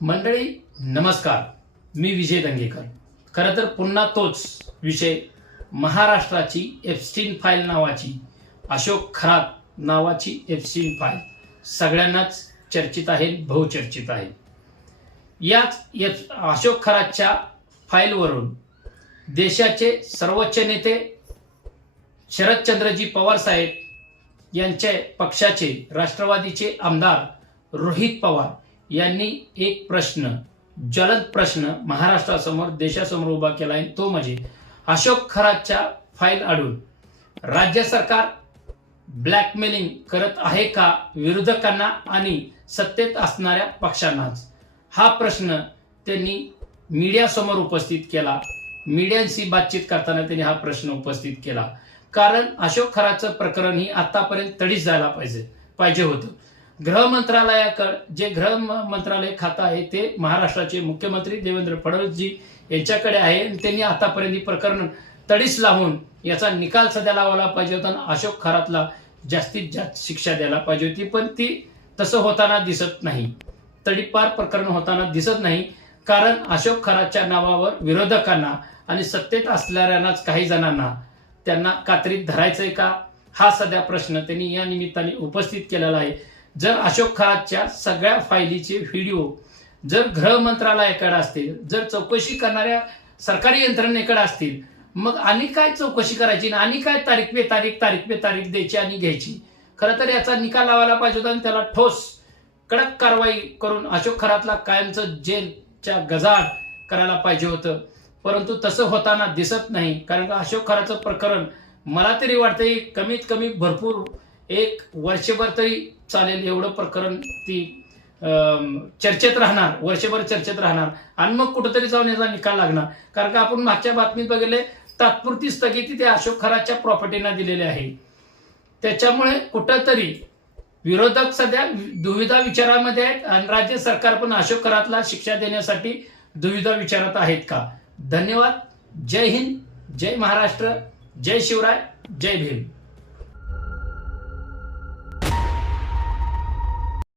मंडळी नमस्कार, मी विजय दंगेकर। खरं तर पुन्हा तोच विषय, महाराष्ट्राची एप्स्टीन फाईल नावाची, अशोक खरात नावाची एप्स्टीन फाईल सगळ्यांनाच चर्चित आहे, बहुचर्चित आहे। याच अशोक खरातच्या फाईलवरून देशाचे सर्वोच्च नेते शरदचंद्रजी पवार साहेब यांचे पक्षाचे राष्ट्रवादीचे आमदार रोहित पवार यांनी एक प्रश्न, ज्वलंत प्रश्न महाराष्ट्रासमोर, देशासमोर उभा केला आहे। तो म्हणजे अशोक खरातच्या फाईल आढळून राज्य सरकार ब्लॅकमेलिंग करत आहे का विरोधकांना आणि सत्तेत असणाऱ्या पक्षांनाच? हा प्रश्न त्यांनी मीडियासमोर उपस्थित केला। मीडियांशी बातचीत करताना त्यांनी हा प्रश्न उपस्थित केला, कारण अशोक खरातचं प्रकरण ही आतापर्यंत तडीच जायला पाहिजे होतं। गृह मंत्रालय खातं आहे ते महाराष्ट्राचे मुख्यमंत्री देवेंद्र फडणवीसजी यांच्याकडे आहे आणि त्यांनी आतापर्यंत ही प्रकरण तडीस लावून याचा निकाल सध्या लावायला पाहिजे होता आणि अशोक खरातला जास्तीत जास्त शिक्षा द्यायला पाहिजे होती, पण ती तसं होताना दिसत नाही। तडीपार प्रकरण होताना दिसत नाही, कारण अशोक खरातच्या नावावर विरोधकांना आणि सत्तेत असणाऱ्यांनाच काही जणांना त्यांना कात्रीत धरायचंय का, हा सध्या प्रश्न त्यांनी या निमित्ताने उपस्थित केलेला आहे। जर अशोक खरातच्या सगळ्या फायलीचे व्हिडिओ जर गृह मंत्रालयाकडे असतील, जर चौकशी करणाऱ्या सरकारी यंत्रणेकडे असतील, मग आणि काय चौकशी करायची आणि काय तारीख पे तारीख द्यायची आणि घ्यायची? खरं तर याचा निकाल लावायला पाहिजे होता आणि त्याला ठोस कडक कारवाई करून अशोक खरातला कायमचं जेलच्या गजाआड करायला पाहिजे होतं, परंतु तसं होताना दिसत नाही। कारण अशोक खरातचं प्रकरण मला तरी वाटतंय कमीत कमी भरपूर एक वर्षभर तरी चालेल एवढं प्रकरण ती चर्चेत राहणार, वर्षभर चर्चेत राहणार आणि मग कुठेतरी जाऊन याचा निकाल लागणार। कारण का आपण मागच्या बातमीत बघितले, तात्पुरती स्थगिती त्या अशोक खरातच्या प्रॉपर्टीना दिलेली आहे। त्याच्यामुळे कुठंतरी विरोधक सध्या दुविधा विचारामध्ये आहेत आणि राज्य सरकार पण अशोक खरातला शिक्षा देण्यासाठी दुविधा विचारत आहेत का? धन्यवाद। जय हिंद, जय महाराष्ट्र, जय शिवराय, जय भीम।